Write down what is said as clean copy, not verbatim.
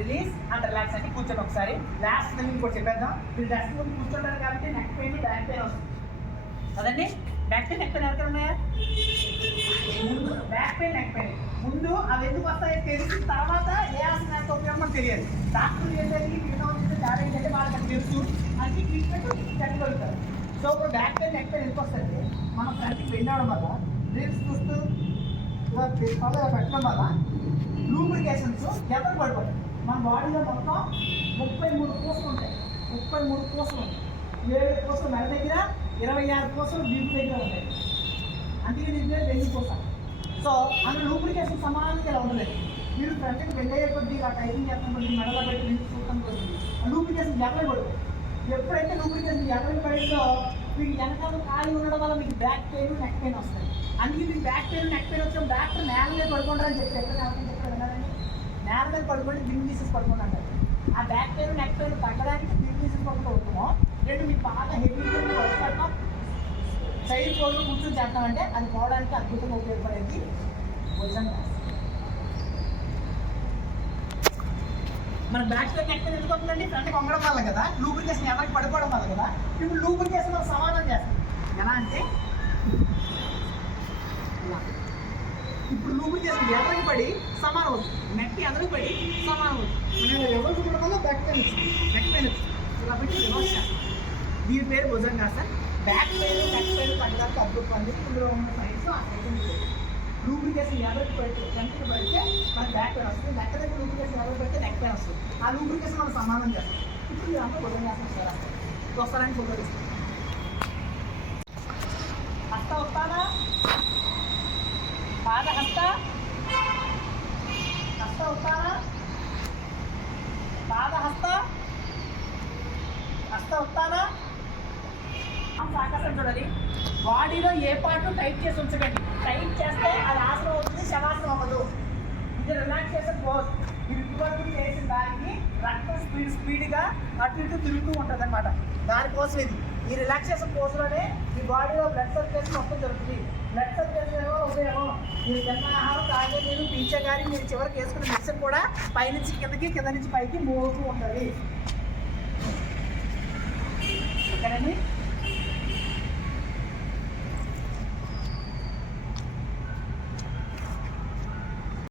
Release and relax అంటే కూర్చోండి ఒకసారి. లాస్ట్ నేను ఇంకోటి చెప్పేద్దాం. మీరు డస్ట్ ముందు కూర్చుంటారు కాబట్టి నెక్ పెయిన్ బ్యాక్ పెయిన్ వస్తుంది కదండి. బ్యాక్ పెయిన్ నెక్ పెయిన్ ఎవరికైనా ఉన్నాయా? ముందు బ్యాక్ పెయిన్ నెక్ పెయిన్ ముందు అవి ఎందుకు వస్తాయో తెలిసిన తర్వాత ఏ ఆసనానికి ఉపయోగం మనకు తెలియదు. డాక్టర్లు ఏంటంటే మిగతా వచ్చింది తేడా ఏంటంటే వాళ్ళకి తెలుసు అది ట్రీట్మెంట్ చెప్పగలుగుతారు. సో ఇప్పుడు బ్యాక్ పెయిన్ నెక్ పెయిన్ ఎందుకు వస్తుంది? మనం ఫ్రంట్కి బెండ్ అవడం వల్ల రీల్స్ చూస్తూ ఇలా పెట్టడం వల్ల లూబ్రికేషన్స్ ఎవరు పడిపోతాయి. మన బాడీలో మొత్తం 33 కోసులు ఉంటాయి. 33 కోసులు ఉంటాయి. 7 కోసులు మెడ దగ్గర, 26 కోసులు వీపు దగ్గర ఉంటాయి. అందుకే దీంట్లో 1000 కోసాలు. సో అందులో లూబ్రికేషన్ సమానంగా ఇలా ఉండలేదు. మీరు ఫ్రంట్కి బెండ్ అయ్యే కొద్దీ ఇలా టైపింగ్ చేస్తున్న కొద్ది మెడలో పెట్టి వీపు చూడటం కొద్ది ఆ లూబ్రికేషన్ ఎవరు పడుతుంది. ఎప్పుడైతే లూబ్రికేషన్ ఎవరు పడిందో మీకు వెనకాల ఖాళీ ఉండడం వల్ల మీకు బ్యాక్ పెయిన్ నెక్ పెయిన్ వస్తుంది. అందుకే మీకు బ్యాక్ పెయిన్ నెక్ పెయిన్ వచ్చిన డాక్టర్ నేల మీద పడుకుంటారని చెప్పి ఎక్కడ చెప్పారు విన్నారండి. నేల మీద పడుకుంటే దింగ్ తీసేసి పడుకుంటూ అంటారు. ఆ బ్యాక్ పెయిన్ నెక్ పెయిన్ తగ్గడానికి దింగ్ తీసేసి పడుకుంటూ ఉంటామో రెండు మీకు బాగా హెవీగా వర్క్ సైడ్ రోజు కూర్చొని చేస్తామంటే అది పోవడానికి అద్భుతంగా ఉపయోగపడేది భుజంగా. మన బ్యాక్ పెయిన్ నెక్ పెయిన్ ఎందుకు వస్తుందండి? ఫ్రంట్కి వంగడం వల్ల కదా, లూబ్రికేషన్ ఎవరికి పడిపోవడం వల్ల కదా. ఇప్పుడు లూబ్రికేషన్ సమానం చేస్తాం. ఎలా అంటే ఇప్పుడు లూబ్రికేషన్ ఎదరికి పడి సమానం అవుతుంది, నెక్ ఎదరికి పడి సమానం అవుతుంది. మనం రివర్స్ ఉండడం వల్ల బ్యాక్ పెయిన్ వచ్చింది, నెక్ పెయిన్ వచ్చింది. కాబట్టి రివర్స్ చేస్తాం. దీని పేరు bhujangasan. Back pain neck pain తగ్గడానికి అద్భుతమైంది. ఇందులో ఉన్న సైన్స్ ఆ సైన్స్ లూబ్రికేషన్ ఎవరికి పడితే ఫ్రంట్కి పడితే మనకి బ్యాక్ పెయిన్ వస్తుంది. నెక్ దగ్గర లూబ్రికేషన్ ఎవరికి పడితే నెక్ పెయిన్ వస్తుంది. ఆ లూబ్రికేషన్ మనం సమానం చేస్తాం. ఇప్పుడు మీరు అంతా భుజంగాసన్ చేస్తారు. వస్తారని ఫోటో ఇస్తాం. హస్త వస్తానా? పాద హస్త హస్త ఉత్తాన పాద హస్త హస్త ఉత్తాన. ఆకాశం చూడాలి. బాడీలో ఏ పార్ట్ టైట్ చేసి ఉంచకండి. టైట్ చేస్తే అది ఆసనం అవుతుంది, శవాసనం అవ్వదు. ఇది రిలాక్సేషన్ పోజ్. ఇది ఇటువరకు చేసిన దానికి రక్తం స్పీడ్గా అటు ఇటు తిరుగుతూ ఉంటుంది అనమాట. దానికోసం ఇది ఈ రిలాక్సేషన్ పోజ్లోనే మీ బాడీలో బ్లడ్ సర్క్యులేషన్ మొత్తం జరుగుతుంది. బ్లడ్ సర్క్యులేషన్ ఉపయోగం మీరు తిన్న ఆహారం తాగే నీరు పీల్చే కానీ మీరు చివరికి వేసుకున్న మిక్సర్ కూడా పైనుంచి కిందకి కింద నుంచి పైకి మూవ్ అవుతూ ఉంటుంది. ఓకేనండి.